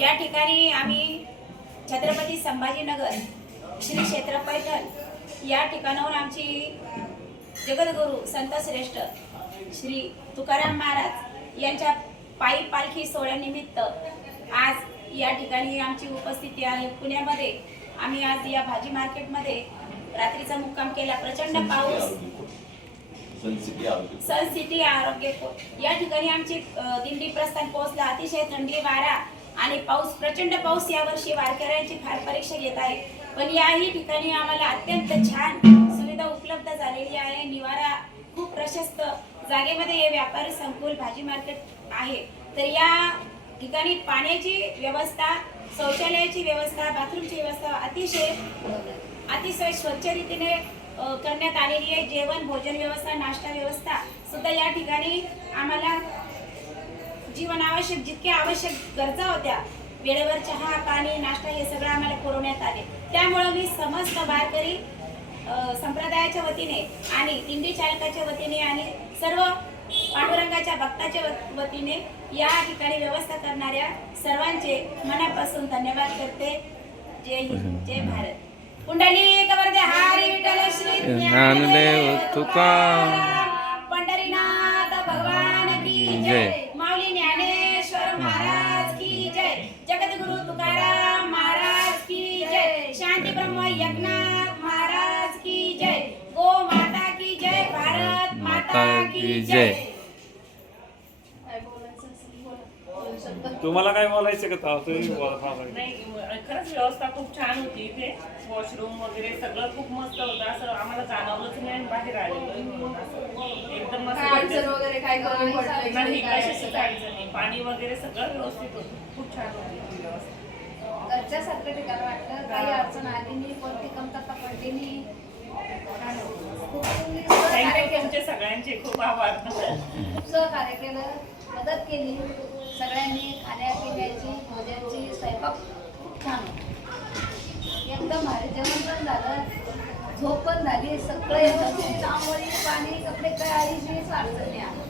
या ठिकाणी आम्ही छत्रपती संभाजीनगर श्री क्षेत्र पैठण या ठिकाणाहून आमची जगद्गुरू संतश्रेष्ठ श्री तुकाराम महाराज यांच्या पायी पालखी सोहळ्यानिमित्त आज या ठिकाणी आमची उपस्थिती आहे। पुण्यामध्ये आम्ही आज या भाजी मार्केटमध्ये रात्रीचा मुक्काम केला। प्रचंड पाऊस सन सिटी आरोग्य या ठिकाणी आमची दिंडी प्रस्थान पोहोचला। अतिशय थंडी वारा आणि पाऊस, प्रचंड पाऊस यावर्षी वारकऱ्यांची फार परीक्षा घेत आहे। पण याही ठिकाणी आम्हाला अत्यंत छान सुविधा उपलब्ध झालेली आहे। निवारा खूप प्रशस्त जागेमध्ये हे व्यापारी संकुल भाजी मार्केट आहे। तर या ठिकाणी पाण्याची व्यवस्था, शौचालयाची व्यवस्था, बाथरूमची व्यवस्था अतिशय स्वच्छ रीतीने करण्यात आलेली आहे। जेवण, भोजन व्यवस्था, नाश्ता व्यवस्था सुद्धा या ठिकाणी आम्हाला जीवन आवश्यक जितके आवश्यक गरजा होत्या, वेळेवर चहा, पाणी, नाश्ता हे सगळं आम्हाला पुरवण्यात आले। त्यामुळे मी समस्त वारकरी संप्रदायाच्या वतीने आणि दिंडी चालकाच्या वतीने आणि सर्व पांडुरंगाच्या भक्ताच्या वतीने या ठिकाणी व्यवस्था करणाऱ्या सर्वांचे मनापासून धन्यवाद करते। जय हिंद, जय भारत। पुंडलिक वरदे हरी विठ्ठल श्री ज्ञानदेव तुकाराम, पंढरीनाथ भगवान की जय, माऊली ज्ञानेश्वर महाराज की जय, जगद्गुरु तुकाराम महाराज की जय, शांती ब्रह्म एकनाथ महाराज की जय, गो माता की जय, भारत माता की जय। तुम्हाला काय बोलायचं का? नाही, खरंच व्यवस्था खूप छान होती इथे। वॉशरूम वगैरे सगळं खूप मस्त होतं, असं आम्हाला जाणवलंच नाही। बाहेर आलेलो एकदम मस्त नाही, कशाचीच अडचण नाही। पाणी वगैरे सगळं व्यवस्थित होतं, खूप छान होती व्यवस्था। घरच्यासारखं ठिकाण वाटलं, काही अडचण आली नाही, कोणती कमतरता पडली नाही। तुमचे सगळ्यांचे खूप आभार। खूप सहकार्य केलं, मदत केली सगळ्यांनी। खाण्यापिण्याची, भोजनाची, स्वयंपाक खूप छान होता, एकदम भारी। जेवण पण झालं, झोप पण झाली, सगळं एकदम आंघोळी, पाणी, कपडे, काही अडचणी आली।